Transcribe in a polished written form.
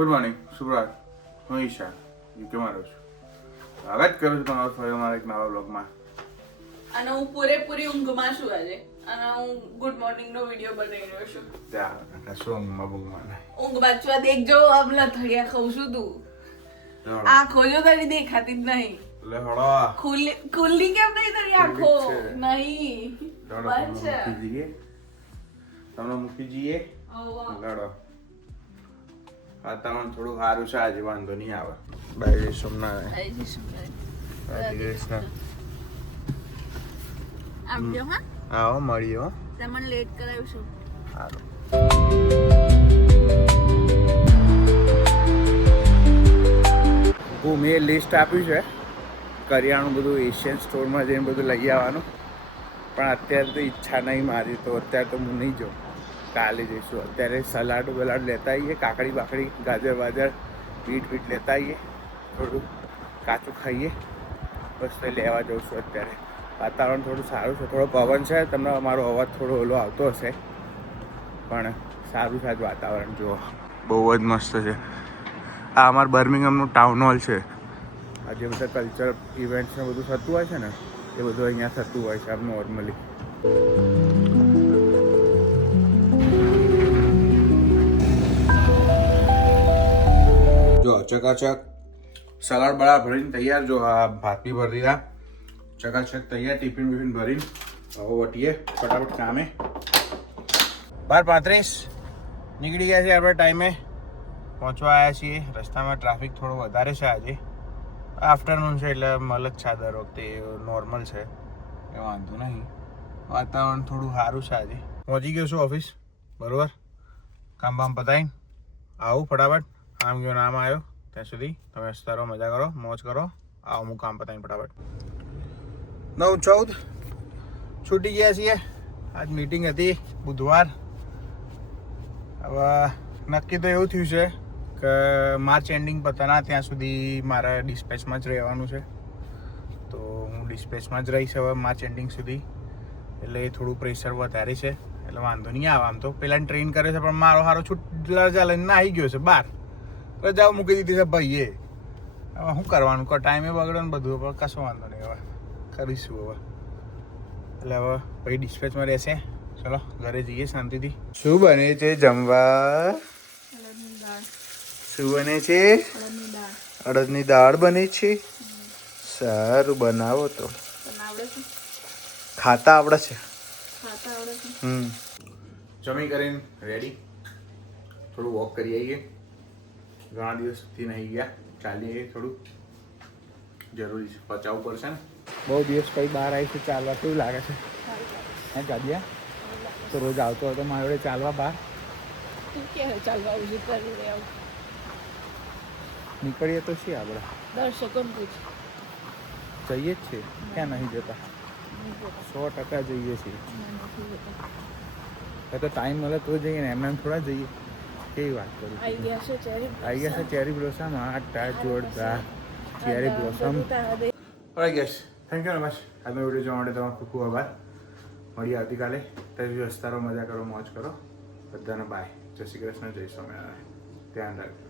Good morning, સુપ્રભાત. હું ઈશા યુકેમાં રહું છું. સ્વાગત કરું છું તમારું ફરી અમારા એક નવા બ્લોગમાં. અને હું પૂરેપૂરી ઊંઘમાં છું આજે અને હું ગુડ મોર્નિંગ નો વિડિયો બનાવી રહ્યો છું. ત્યાં શું ઊંઘમાં બૂંઘમાં નહીં. ઊંઘમાં છું આ દેખજો અમલા થળિયા ખાઉં છું તું. આંખો જો તારી દેખાતી જ નહીં. લે હળો ખુલ્લી કેમ નહીં તારી આંખો? નહીં બંધ છે. તમને મૂકી જઈએ. આવો. લડો. વાતાવરણ થોડું સારું છે આજે, વાંધો નહીં આવે. બાય સોમનાથ. આવજો હા. આવો મળીએ હો. તમને લેટ કરાવ્યું છું. સારું. મેં લિસ્ટ આપ્યું છે કરિયાણું બધું એશિયન સ્ટોરમાં જઈને બધું લઈ આવવાનું, પણ અત્યારે તો ઈચ્છા નહીં મારી, તો અત્યારે તો હું નહીં જાઉં, કાલે જઈશું. અત્યારે સલાડ બલાડ લેતા આવીએ, કાકડી બાકડી ગાજર વાજર બીટ લેતા આવીએ, થોડું કાચું ખાઈએ, બસ તો લેવા જઉં છું. અત્યારે વાતાવરણ થોડું સારું છે, થોડો પવન છે, તમને અમારો અવાજ થોડો ઓલો આવતો હશે, પણ સારું છે આજ વાતાવરણ. જુઓ બહુ જ મસ્ત છે. આ અમારું બર્મિંગહામનું ટાઉન હોલ છે. આ જે બધા કલ્ચર ઇવેન્ટ્સ ને બધું થતું હોય છે ને, એ બધું અહીંયા થતું હોય છે આમ નોર્મલી. જો ચકાચક સલાડ બળા ભરીને તૈયાર. જો આ ભાત બી ભરી દીધા, ચકાચક તૈયાર. ટિફિન વિફિન ભરીને હવે વટીએ ફટાફટ કામે. 12:35 નીકળી ગયા છે આપણે ટાઈમે પહોંચવા આવ્યા છીએ. રસ્તામાં ટ્રાફિક થોડો વધારે છે આજે, આફ્ટરનૂન છે એટલે મળે જ છે દર વખતે, નોર્મલ છે, એ વાંધો નહીં. વાતાવરણ થોડું સારું છે આજે. પહોંચી ગયો છું ઓફિસ, બરાબર. કામ બામ પતાવીને આવું ફટાફટ. આમ ગયો નામ આવ્યો ત્યાં સુધી તમે હસતા મજા કરો, મોજ કરો. આવું હું કામ પતાવીને ફટાફટ. 9:14 છૂટી ગયા છીએ. આજ મીટિંગ હતી બુધવાર. હવે નક્કી તો એવું થયું છે કે માર્ચ એન્ડિંગ પતાના ત્યાં સુધી મારે ડિસ્પેચમાં જ રહેવાનું છે, તો હું ડિસ્પેચમાં જ રહીશ હવે માર્ચ એન્ડિંગ સુધી. એટલે એ થોડું પ્રેશર વધારે છે, એટલે વાંધો નહીં આવે. આમ તો પહેલાં ટ્રેન કરે છે, પણ મારો સારો છૂટ રજા લઈને આવી ગયો છે બહાર, રજાઓ મૂકી દીધી છે ભાઈએ. હવે શું કરવાનું, ટાઈમે બગડે ને બધું, પણ કશો વાંધો નહીં, હવે કરીશું હવે. એટલે હવે પછી ડિસ્પેચમાં રહેશે. ચલો ઘરે જઈએ શાંતિથી. શું બને છે જમવા? શું બને છે? અડદની દાળ બને છે. સારું, બનાવો તો. ખાતા આવડે છે. જમી કરીને રેડી, થોડું વોક કરી આવીએ. ઘણા દિવસથી નહીં ગયા, ચાલીએ થોડું, જરૂરી છે, પચાવવું પડશે ને. બહુ દિવસ પછી બહાર આવીશું ચાલવા. કેવું લાગે છે હે ગાડિયા? તો રોજ આવતો હતો મારી જોડે ચાલવા બહાર. નીકળીએ તો છીએ આપણે, જઈએ જ છીએ, ક્યાં નહીં જતા? 100% જઈએ છીએ. તો ટાઈમ મળે તો જઈએ ને, એમ થોડા જઈએ. કેવી વાત કરું. આવી ગયા છે ચેરી બ્લોસમ. જોરદાર cherry blossom. Alright guys, thank you very much. આજનો વિડીયો જોવા માટે તમારો ખૂબ ખૂબ આભાર. મળીએ આવતીકાલે. ત્યાં સુધી હસતા રહો, મજા કરો, મોજ કરો. બધાને બાય. જય શ્રી કૃષ્ણ, જય સ્વામિનારાયણ. ધ્યાન રાખજો.